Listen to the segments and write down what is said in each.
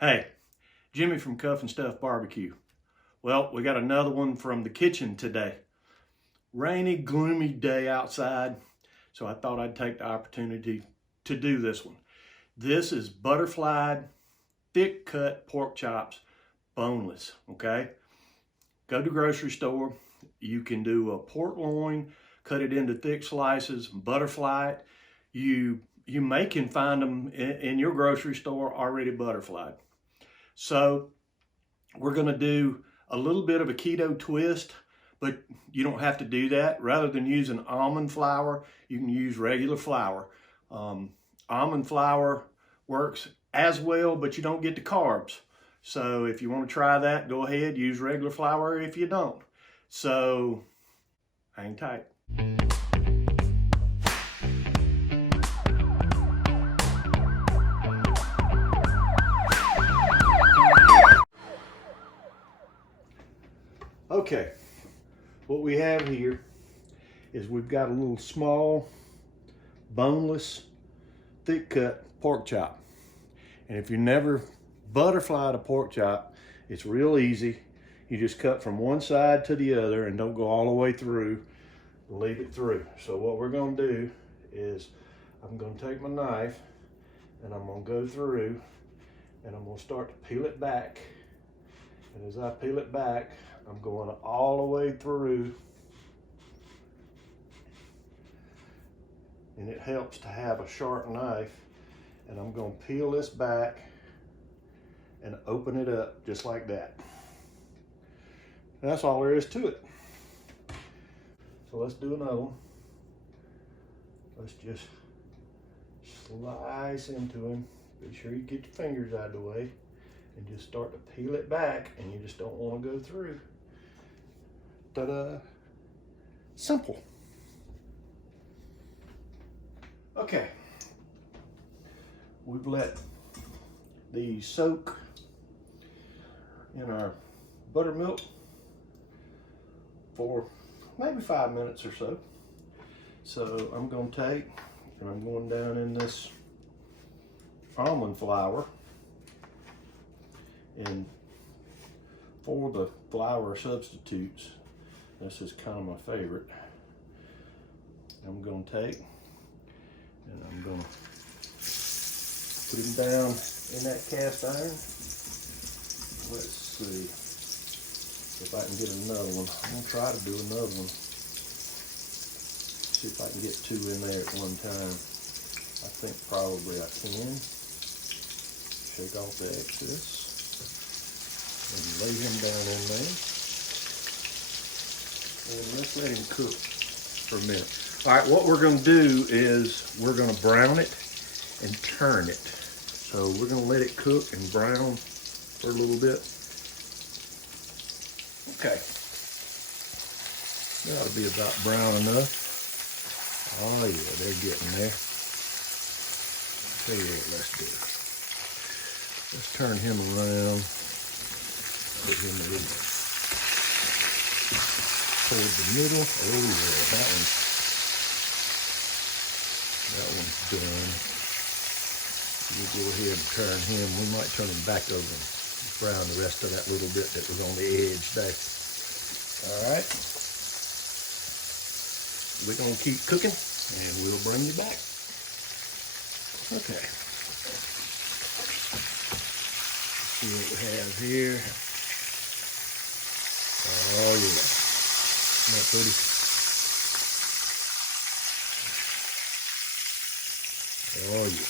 Hey, Jimmy from Cuff and Stuff Barbecue. Well, we got another one from the kitchen today. Rainy, gloomy day outside, so I thought I'd take the opportunity to do this one. This is Butterflied thick cut pork chops, boneless, okay? Go to the grocery store. You can do a pork loin, cut it into thick slices, butterfly it. You may can find them in your grocery store already butterflied. So we're gonna do a little bit of a keto twist, but you don't have to do that. Rather than using almond flour, you can use regular flour. Almond flour works as well, but you don't get the carbs. So if you want to try that, go ahead, use regular flour if you don't. So hang tight. Okay, what we have here is we've got a little small, boneless, thick cut pork chop. And if you never butterflied a pork chop, it's real easy. You just cut from one side to the other and don't go all the way through, leave it through. So what we're gonna do is I'm gonna take my knife and I'm gonna go through and I'm gonna start to peel it back. And as I peel it back, I'm going all the way through. And it helps to have a sharp knife. And I'm going to peel this back and open it up just like that. That's all there is to it. So let's do another one. Let's just slice into him. Be sure you get your fingers out of the way and just start to peel it back, and you just don't want to go through. Ta-da! Simple. Okay. We've let these soak in our buttermilk for maybe 5 minutes or so. So I'm going to take and I'm going down in this almond flour. And for the flour substitutes, this is kind of my favorite. I'm going to take and I'm going to put them down in that cast iron. Let's see if I can get another one. I'm going to try to do another one. See if I can get two in there at one time. I think probably I can. Shake off the excess and lay him down in there. And let's let him cook for a minute. All right, what we're going to do is we're going to brown it and turn it. So we're going to let it cook and brown for a little bit. Okay. That ought to be about brown enough. Oh yeah, they're getting there. Tell you what, let's do. Let's turn him around. Put him a little toward the middle. Oh yeah, that one's done. We'll go ahead and turn him. We might turn him back over and brown the rest of that little bit that was on the edge there. All right. We're gonna keep cooking and we'll bring you back. Okay. See what we have here. Oh yeah. Isn't that pretty? Oh yeah.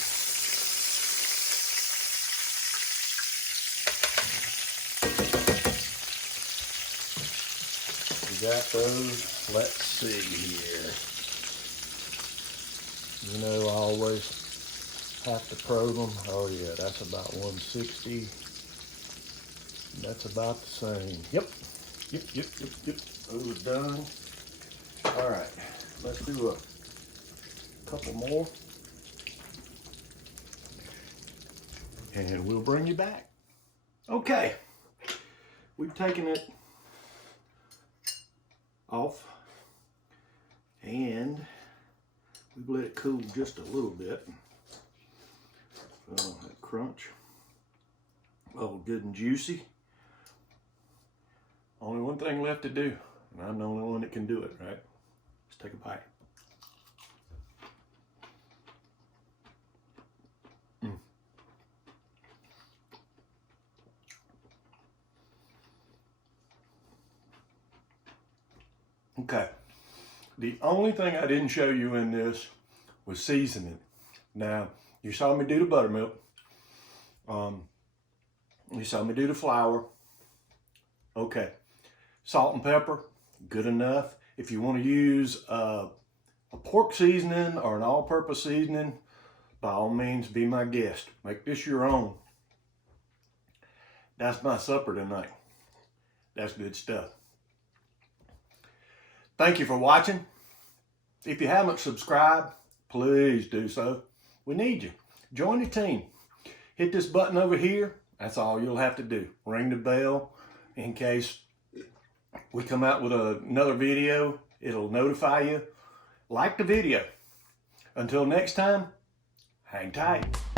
We got those. Let's see here. You know, I always have to probe them. Oh yeah, that's about 160. That's about the same. Yep. Those are done. All right, let's do a couple more. And we'll bring you back. Okay, we've taken it off and we've let it cool just a little bit. That crunch. Oh, good and juicy. Only one thing left to do, and I'm the only one that can do it, right? Let's take a bite. Okay, the only thing I didn't show you in this was seasoning. Now, you saw me do the buttermilk. You saw me do the flour. Okay, salt and pepper, good enough. If you want to use a pork seasoning or an all-purpose seasoning, by all means, be my guest. Make this your own. That's my supper tonight. That's good stuff. Thank you for watching. If you haven't subscribed, please do so. We need you. Join the team. Hit this button over here. That's all you'll have to do. Ring the bell in case we come out with another video. It'll notify you. Like the video. Until next time, hang tight.